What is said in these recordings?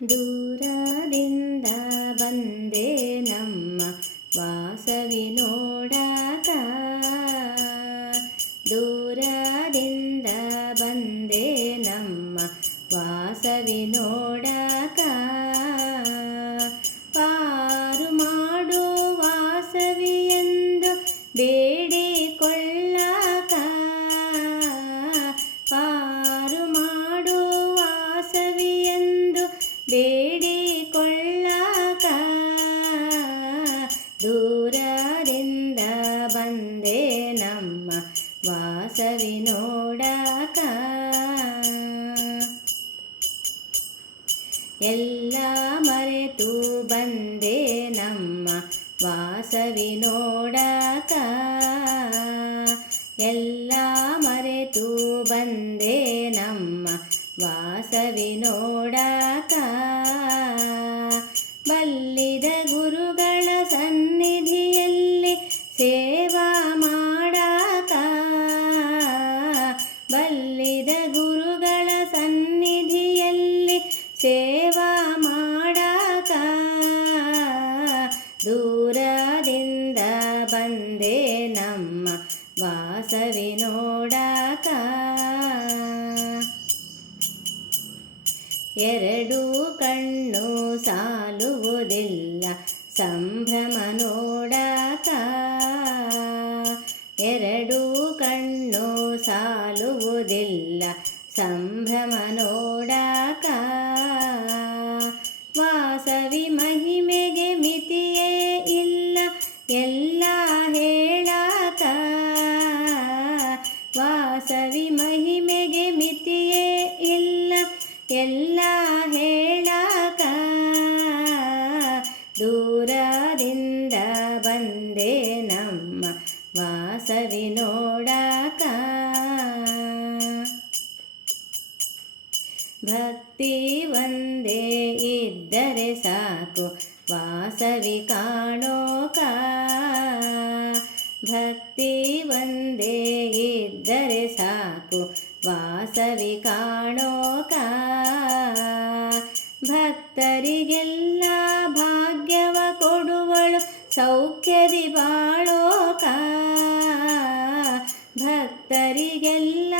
ದೂರದಿಂದ ಬಂದೆ ನಮ್ಮ ವಾಸವಿ ಎಲ್ಲ ಮರೆತು ಬಂದೆ ನಮ್ಮ ವಾಸವಿ ನೋಡಕ. ಎಲ್ಲ ಮರೆತು ಬಂದೆ ನಮ್ಮ ವಾಸವಿ ನೋಡಕ. ಬಲ್ಲಿದ ಗುರುಗಳ ಸನ್ನಿಧಿಯಲ್ಲಿ ಸೇವಾ ಮಾಡಕ. ಬಲ್ಲಿದ ಗುರುಗಳ ಸನ್ನಿಧಿಯಲ್ಲಿ ಸೇವಾ ನಮ್ಮ ವಾಸವಿ ನೋಡಾಕ. ಎರಡು ಕಣ್ಣು ಸಾಲುವುದಿಲ್ಲ ಸಂಭ್ರಮ ನೋಡಾಕ. ಎರಡು ಕಣ್ಣು ಸಾಲುವುದಿಲ್ಲ ಸಂಭ್ರಮ ನೋಡಾಕ. ಭಕ್ತಿ ಒಂದೇ ಇದ್ದರೆ ಸಾಕು. ವಾಸವಿ ಕಾಣೋಕ. ಭಕ್ತಿ ಒಂದೇ ಇದ್ದರೆ ಸಾಕು. ವಾಸವಿ ಕಾಣೋಕ. ಭಕ್ತರಿಗೆಲ್ಲ ಭಾಗ್ಯವ ಕೊಡುವಳು, ಸೌಖ್ಯದಿ ಬಾಳೋಕ. ಭಕ್ತರಿಗೆಲ್ಲ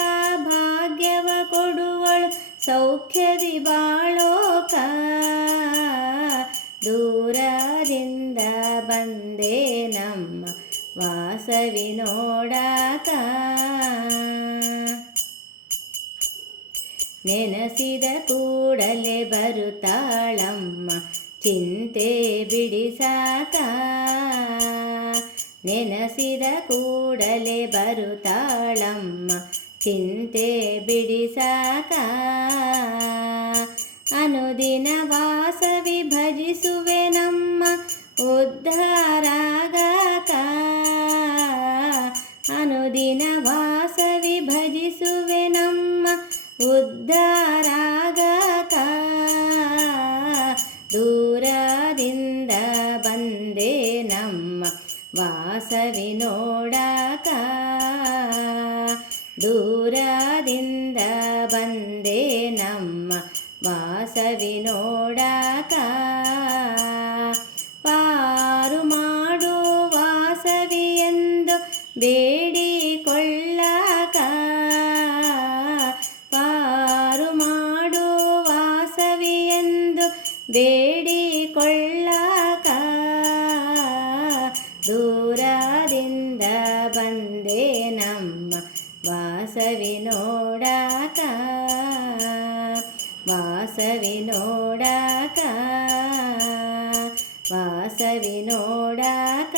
ನೋಡಾಕ ನೆನಸಿದ ಕೂಡಲೇ ಬರುತ್ತಾಳಮ್ಮ, ಚಿಂತೆ ಬಿಡಿಸಾಕ. ನೆನಸಿದ ಕೂಡಲೇ ಬರುತ್ತಾಳಮ್ಮ, ಚಿಂತೆ ಬಿಡಿಸಾಕ. ಅನುದಿನ ವಾಸವಿ ಭಜಿಸುವೆ ನಮ್ಮ ಉದ್ಧಾರಾಗಾಕ ಉದ್ಧಾರಾಗಾಕ ದೂರದಿಂದ ಬಂದೆ ನಮ್ಮ ವಾಸವಿ ನೋಡಕ. ದೂರದಿಂದ ಬಂದೆ ನಮ್ಮ ವಾಸವಿ ನೋಡಕ. ಪಾರು ಮಾಡು ವಾಸವಿ ಎಂದು ಬೇಡಿಕೊಳ್ಳಾಕ ಬೇಡಿಕೊಳ್ಳಾಕ ದೂರದಿಂದ ಬಂದೆ ನಮ್ಮ ವಾಸವಿ ನೋಡಾಕ ವಾಸವಿ ನೋಡಾಕ ವಾಸವಿ ನೋಡಾಕ.